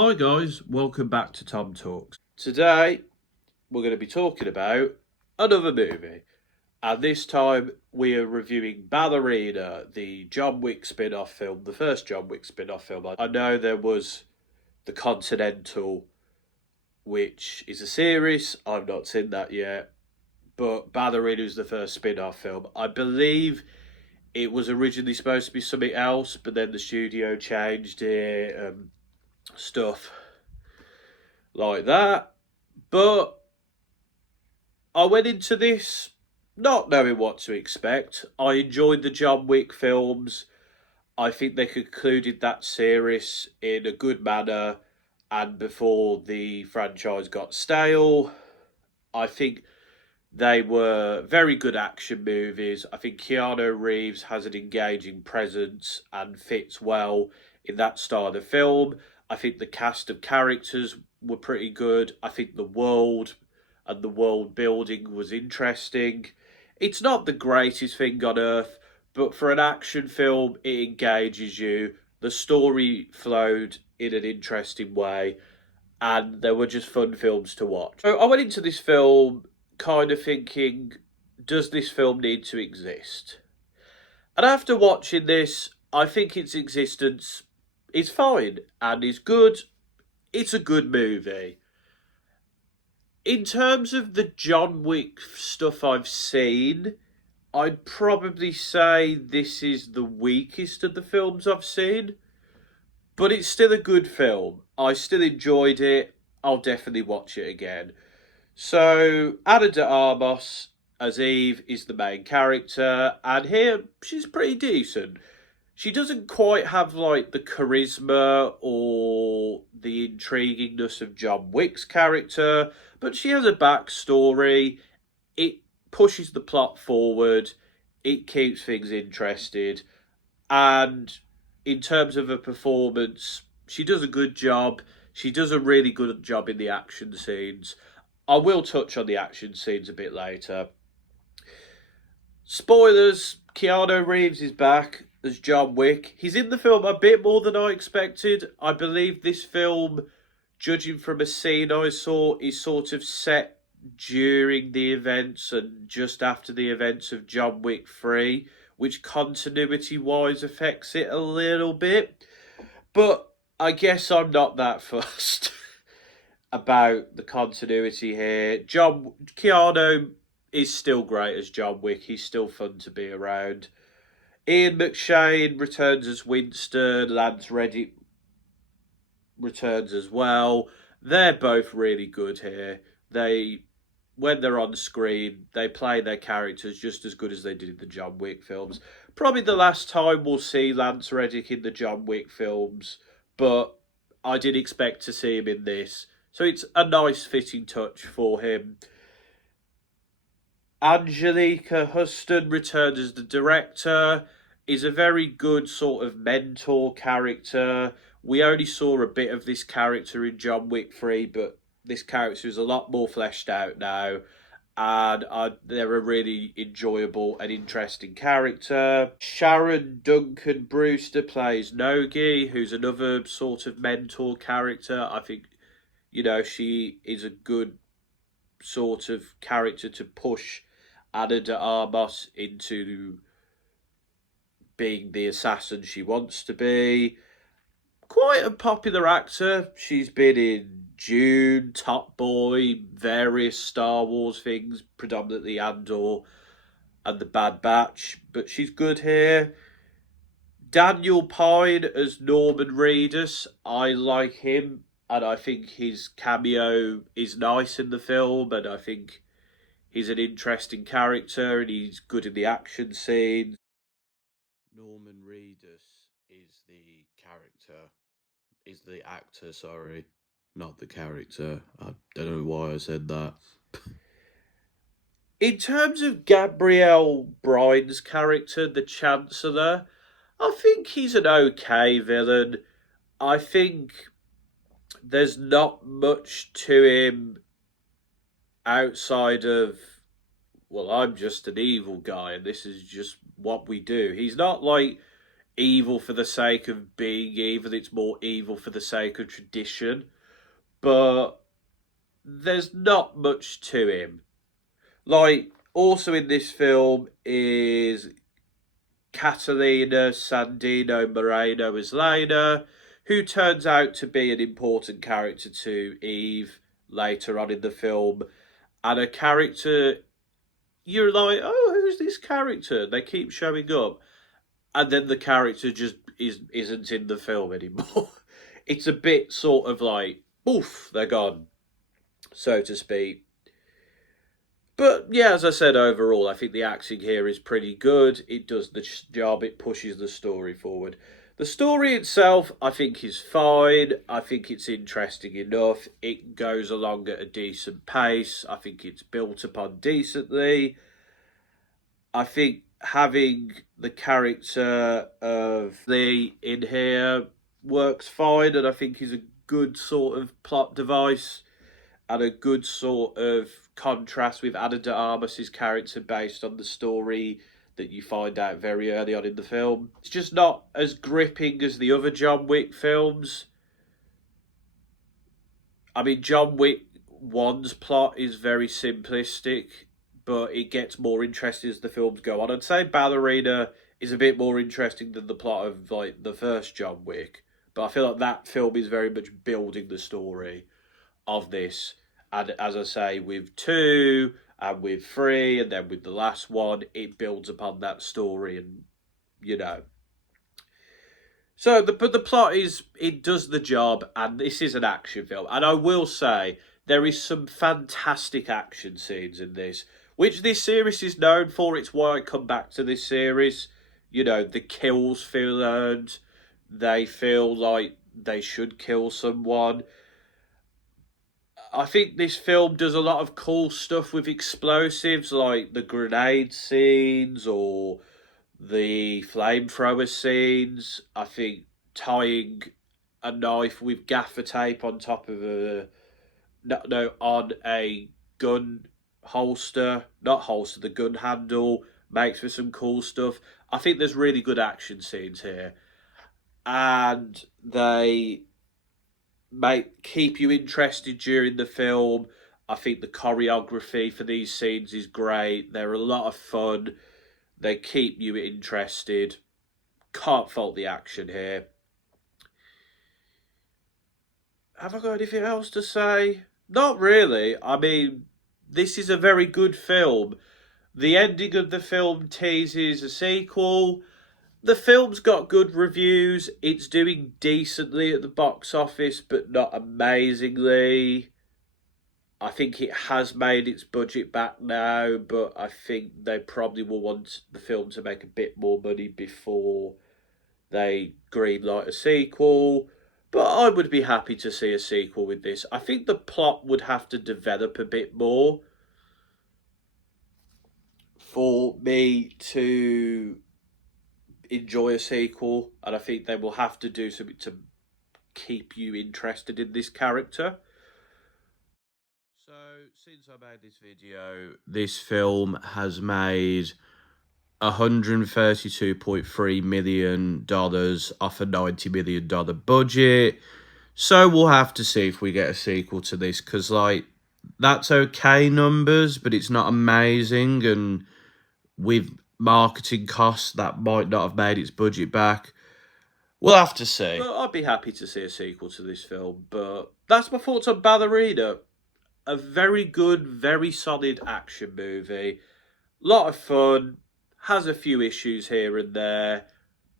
Hi guys, welcome back to TomTalks. Today we're going to be talking about another movie, and this time we are reviewing Ballerina, the John Wick spin-off film, the first John Wick spin-off film. I know there was The Continental, which is a series. I've not seen that yet, but Ballerina is the first spin-off film. I believe it was originally supposed to be something else, but then the studio changed it, stuff like that. But I went into this not knowing what to expect. I enjoyed the John Wick films. I think they concluded that series in a good manner, and before the franchise got stale, I think they were very good action movies. I think Keanu Reeves has an engaging presence and fits well in that style of film. I think the cast of characters were pretty good. I think the world and the world building was interesting. It's not the greatest thing on earth, but for an action film, it engages you. The story flowed in an interesting way, and they were just fun films to watch. So I went into this film kind of thinking, does this film need to exist? And after watching this, I think its existence is fine and is good. It's a good movie. In terms of the John Wick stuff I've seen, I'd probably say this is the weakest of the films I've seen. But it's still a good film. I still enjoyed it. I'll definitely watch it again. So, Ana de Armas as Eve is the main character, and here she's pretty decent. She doesn't quite have like the charisma or the intriguingness of John Wick's character, but she has a backstory. It pushes the plot forward, it keeps things interested, and in terms of a performance, she does a good job. She does a really good job in the action scenes. I will touch on the action scenes a bit later. Spoilers, Keanu Reeves is back as John Wick. He's in the film a bit more than I expected. I believe this film, judging from a scene I saw, is sort of set during the events and just after the events of John Wick 3, which continuity-wise affects it a little bit. But I guess I'm not that fussed about the continuity here. Keanu is still great as John Wick. He's still fun to be around. Ian McShane returns as Winston. Lance Reddick returns as well. They're both really good here. When they're on screen, they play their characters just as good as they did in the John Wick films. Probably the last time we'll see Lance Reddick in the John Wick films, but I did expect to see him in this. So it's a nice fitting touch for him. Angelica Huston returns as the director, is a very good sort of mentor character. We only saw a bit of this character in John Wick 3, but this character is a lot more fleshed out now. And they're a really enjoyable and interesting character. Sharon Duncan Brewster plays Nogi, who's another sort of mentor character. I think, she is a good sort of character to push Ana de Armas into being the assassin she wants to be. Quite a popular actor. She's been in Dune, Top Boy, various Star Wars things, predominantly Andor and The Bad Batch, but she's good here. Daniel Pine as Norman Reedus. I like him, and I think his cameo is nice in the film, and I think he's an interesting character, and he's good in the action scenes. Norman Reedus is the character, is the actor, sorry, not the character. I don't know why I said that. In terms of Gabrielle Byrne's character, the Chancellor, I think he's an okay villain. I think there's not much to him outside of, well, I'm just an evil guy and this is just what we do. He's not like evil for the sake of being evil. It's more evil for the sake of tradition. But there's not much to him. Like, also in this film is Catalina Sandino Moreno as Lena, who turns out to be an important character to Eve later on in the film. And a character, you're like, oh, who's this character? They keep showing up. And then the character just isn't in the film anymore. It's a bit sort of like, oof, they're gone, so to speak. But yeah, as I said, overall, I think the acting here is pretty good. It does the job, it pushes the story forward. The story itself, I think, is fine. I think it's interesting enough. It goes along at a decent pace. I think it's built upon decently. I think having the character of Lee in here works fine, and I think is a good sort of plot device and a good sort of contrast with Ana de Armas' character based on the story that you find out very early on in the film. It's just not as gripping as the other John Wick films. I mean, John Wick 1's plot is very simplistic, but it gets more interesting as the films go on. I'd say Ballerina is a bit more interesting than the plot of like the first John Wick, but I feel like that film is very much building the story of this. And as I say, with 2 and with 3 and then with the last one, it builds upon that story, and you know. So but the plot is, it does the job, and this is an action film. And I will say there is some fantastic action scenes in this, which this series is known for. It's why I come back to this series. You know, the kills feel earned. They feel like they should kill someone. I think this film does a lot of cool stuff with explosives, like the grenade scenes or the flamethrower scenes. I think tying a knife with gaffer tape on top of on a gun holster, not holster, the gun handle, makes for some cool stuff. I think there's really good action scenes here, and they keep you interested during the film. I think the choreography for these scenes is great. They're a lot of fun. They keep you interested. Can't fault the action here. Have I got anything else to say? Not really. I mean, this is a very good film. The ending of the film teases a sequel. The film's got good reviews. It's doing decently at the box office, but not amazingly. I think it has made its budget back now, but I think they probably will want the film to make a bit more money before they greenlight a sequel. But I would be happy to see a sequel with this. I think the plot would have to develop a bit more for me to enjoy a sequel, and I think they will have to do something to keep you interested in this character. So, since I made this video, this film has made $132.3 million off a $90 million budget. So we'll have to see if we get a sequel to this, because like, that's okay numbers, but it's not amazing, and with marketing costs, that might not have made its budget back. We'll have to see. But I'd be happy to see a sequel to this film. But that's my thoughts on Ballerina. A very good, very solid action movie. Lot of fun. Has a few issues here and there,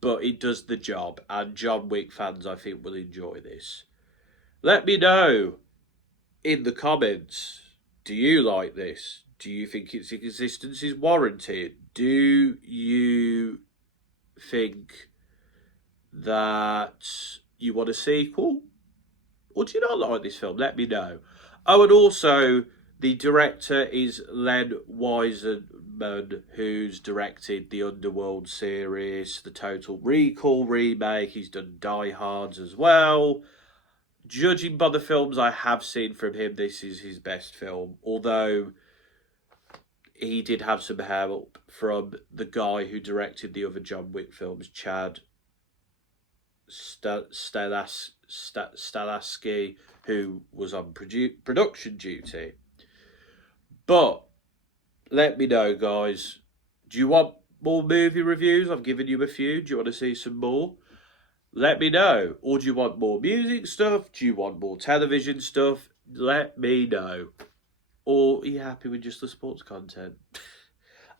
but it does the job. And John Wick fans, I think, will enjoy this. Let me know in the comments. Do you like this? Do you think its existence is warranted? Do you think that you want a sequel? Or do you not like this film? Let me know. Oh, and also, the director is Len Wiseman, who's directed the Underworld series, the Total Recall remake. He's done Die Hards as well. Judging by the films I have seen from him, this is his best film. Although he did have some help from the guy who directed the other John Wick films, Chad Stalasky, who was on production duty. But let me know, guys. Do you want more movie reviews? I've given you a few. Do you want to see some more? Let me know. Or do you want more music stuff? Do you want more television stuff? Let me know. Or are you happy with just the sports content?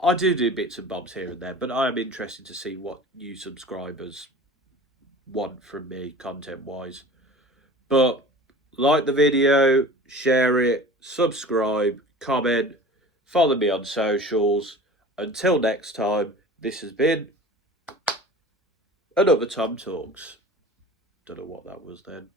I do bits and bobs here and there, but I am interested to see what you subscribers want from me content-wise. But like the video, share it, subscribe, comment, follow me on socials. Until next time, this has been another Tom Talks. Don't know what that was then.